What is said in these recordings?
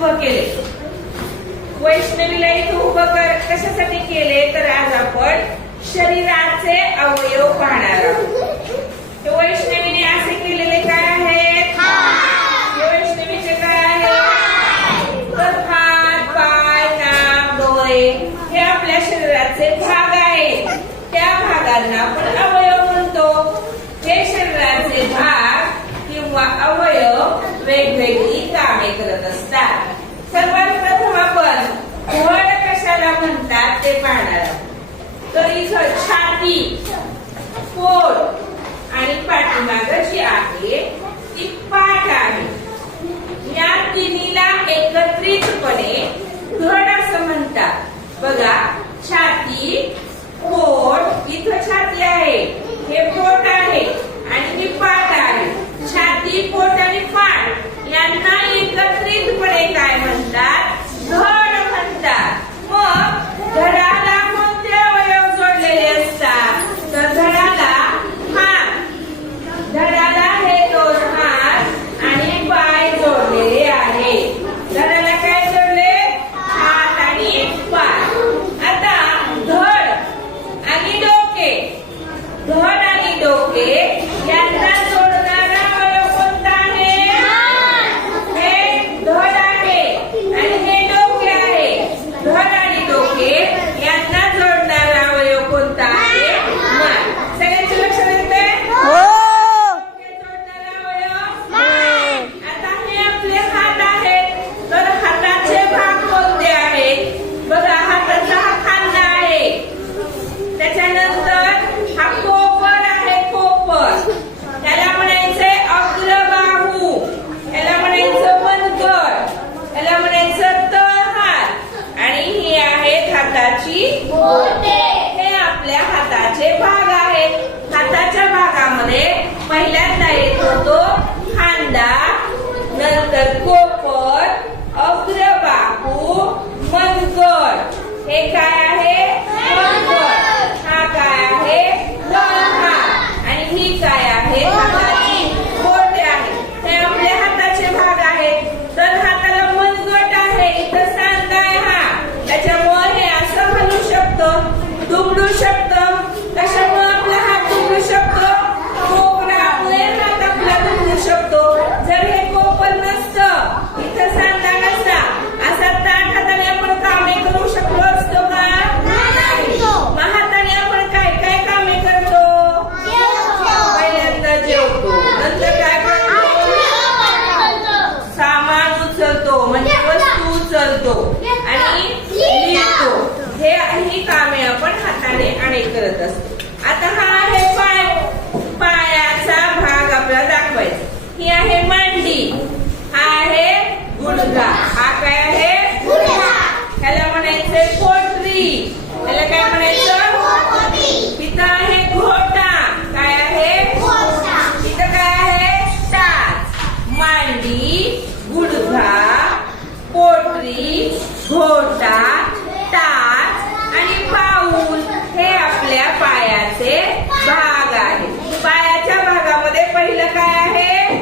उभं केले. वैष्णवीला इथं उभं कशासाठी केले तर आज आपण शरीराचे अवयव पाहणार आहोत. वैष्णवीने असे केलेले काय आहेत? वैष्णवीचे काय आहेत? तर हात, पाय, नाक, डोळे हे आपल्या शरीराचे भाग आहेत. त्या भागांना आपण अवयव म्हणतो. हे शरीराचे भाग किंवा अवयव वेगवेगळी कामे करत असतात. सर्वात प्रथम आपण धड कशाला म्हणतात ते पाहणार आहोत. तर इथं छाती, पोट आणि पाठीमाग जी आहे ती पाठ आहे. या तिन्हीला एकत्रितपणे धड असं म्हणतात. बघा, छाती, पोट, इथं छाती आहे, हे पोट आहे आणि ही पाठ आहे. छाती, पोट आणि पाठ यांना एकत्रितपणे काय म्हणतात? धड म्हणतात. मग धडाला कोणते अवयव जोडलेले असतात? तर धडाला हात, धडाला हे दोन हात आणि पाय जोडलेले आहे. धडाला काय जोडले? हात आणि पाय. आता धड आणि डोके, धड आणि डोके यांना जोडणारा अवयव कोणता आहे? हे धड आहे आणि हे डोके आहे. धड आणि डोके यांना जोडणारा अवयव कोणता आहे? मान. सगळ्यांच्या लक्षात येते? जोडणारा अवयव मान. आता हे आपले हात आहेत. तर हाताचे भाग कोणते आहेत? बघा, हाताचा हा खांदा आहे. त्याच्यानंतर हा कोपर आहे, कोपर. त्याला म्हणायचंय अग्रबाहू, याला म्हणायचं मनगट, याला म्हणायचं तळहात आणि ही आहेत हाताची बोटे. हे आपल्या हाताचे भाग आहेत. हाताच्या भागामध्ये पहिल्यांदा येत होतो खांदा, नंतर कोपर, अग्रबाहू, मनगट. हे काय आहे? मनगट. हा काय आहे? तळहात आणि ही काय आहे? हाताची बोटे आहे. हे आपल्या हाताचे भाग आहेत. तर हाताला मनगट आहे, इथं सांधा आहे हा, त्याच्यामुळे हे असं हलू शकतं, दुमडू शकतं. कशामुळे आपला हात दुमडू शकतो? कोपरामुळे हात आपला दुमडू शकतो. जर हे कोपर नसतं, इथं सांधा नसता, असा ताठ हाताने आपण कामे करू शकलो असतो का? मग हाताने आपण काय काय कामे करतो? पहिल्यांदा जेवतो, नंतर काय करतो? सामान उचलतो, म्हणजे वस्तू उचलतो आणि लिहितो. ही कामे आपण हाताने अनेक करत असतो. आता हा आहे पाय, पायाचा भाग आपल्याला दाखवायचा. ही आहे मांडी, हा आहे गुडघा. हा काय आहे? ह्याला म्हणायचंय पोटरी, ह्याला काय म्हणायचं? इथं आहे घोटा, काय आहे? इथं काय आहे? टाच. मांडी, गुडघा, पोटरी, घोटा, टाच आणि पाऊल हे आपल्या पायाचे भाग आहेत. पायाच्या भागामध्ये पहिलं काय आहे?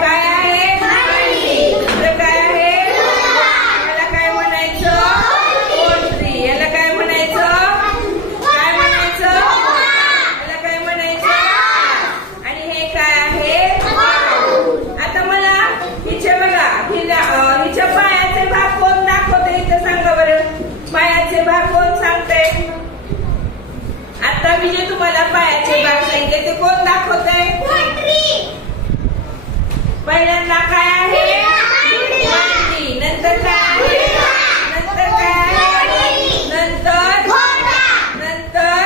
काय आहे? मांडी. दुसरं काय आहे? याला काय म्हणायचं? पोटरी. याला काय म्हणायचं? काय म्हणायचं? याला काय म्हणायचं? आणि हे काय आहे? आता मला हिचे बघा, हिच्या पायाचे भाग कोण दाखवते इथं सांगा बरं. पायाचे भाग कोण सांगते? आता मी जे तुम्हाला पायाचे भाग सांगितले ते कोण दाखवते? पहिल्यांदा काय आहे? मांडी. नंतर काय आहे? नंतर काय आहे? नंतर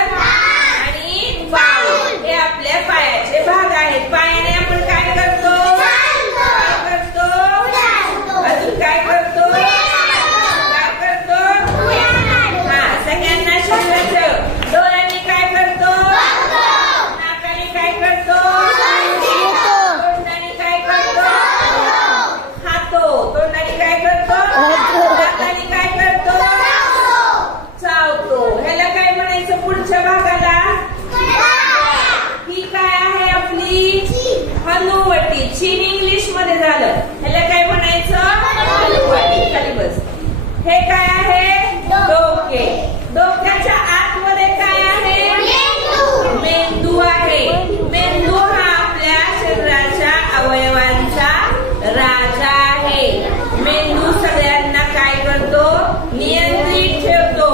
आणि पाऊल. हे आपल्या पायाचे भाग आहेत. पायाने आपण काय करतो? काय करतो? अजून काय करतो? काय करतो? हा, सगळ्यांना शिकवायचं. डोळ्यांनी काय करतो? नाकाने काय करतो? तोंडाने काय करतो? खातो. तोंडाने काय करतो? नाकाने काय करतो? चावतो. ह्याला काय म्हणायचं पुढच्या भागाला? ही काय आहे आपली? हनुवटी. चीन इंग्लिश मध्ये झालं. ह्याला काय म्हणायचं? हनुवटी. हे काय आहे डोके. डोक्याच्या आतमध्ये काय आहे मेंदू आहे. मेंदू हा आपल्या शरीराच्या अवयवांचा राजा आहे. मेंदू सगळ्यांना काय करतो नियंत्रित ठेवतो.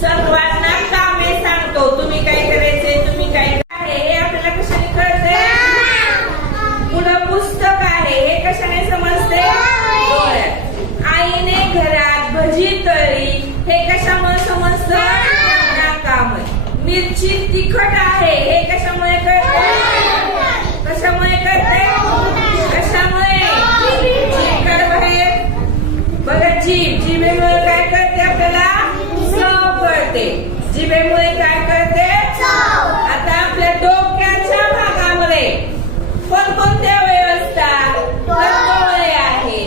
सर्वांना कामे सांगतो. तुम्ही काय करायचे तुम्ही काय हे आपल्याला कशाने कळते. पुढं पुस्तक आहे हे कशाने समजते डोळ्यात. आईने घरात भजी तळली हे कशामुळे समजतं नाकामुळे. मिरची तिखट आहे हे कशामुळे कळते कशामुळे कळते कशामुळे जीभ बाहेर बघा. जिभेमुळे काय कळते आपल्याला चव कळते. जिभेमुळे काय कळते. आता आपल्या डोक्याच्या भागामध्ये कोणकोणते अवयव असतात. डोळे आहे,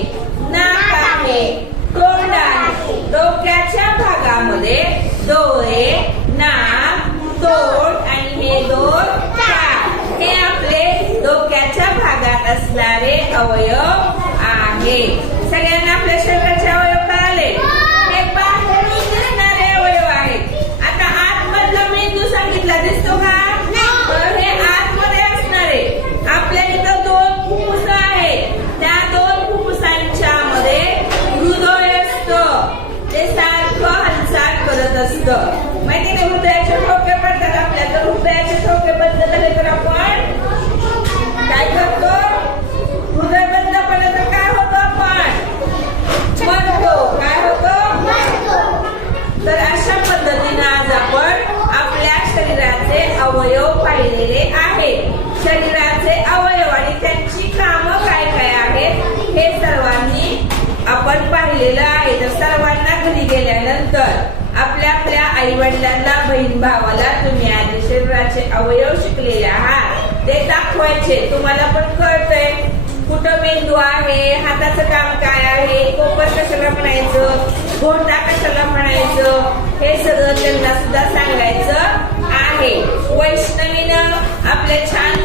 नाक आहे, तोंड आहे. डोक्याच्या भागामध्ये डोळे, नाक, तोंड आणि हे दोन कान हे आपले डोक्याच्या भागात असणारे अवयव आहे. सगळ्यांना आपल्या शरीराचे अवयव कळाले. हे बाहेरून दिसणारे अवयव आहेत. आता आतमधला मेंदू सांगितला दिसतो का. तर हे आतमध्ये असणारे आपल्या इथं दोन फुफ्फुस आहेत. त्या दोन फुफ्फुसांच्या मध्ये हृदय असतं. ते सारखं हालचाल करत असतं. माहिती नाही हृदयाचे ठोके पडतात आपल्या. तर हृदयाचे ठोके बंद झाले तर आपण काय करतो. हृदय बंद पडलं तर काय होतं आपण मरतो. काय होतं. तर अशा पद्धतीने आज आपण आपल्या शरीराचे अवयव पाहिलेले आहेत. शरीराचे अवयव आणि त्यांची कामं काय काय आहेत हे सर्वांनी आपण पाहिलेलं आहे. तर सर्वांना घरी गेल्यानंतर आपल्या आपल्या आई वडिलांना बहीण भावाला तुम्ही आधी शरीराचे अवयव शिकलेले आहात ते दाखवायचे. तुम्हाला पण कळतंय कुठं मेंदू आहे, हाताचं काम काय आहे, कोपर कशाला म्हणायचं, घोटा कशाला म्हणायचं हे सगळं त्यांना सुद्धा सांगायचं आहे. वैष्णवीनं आपल्या छान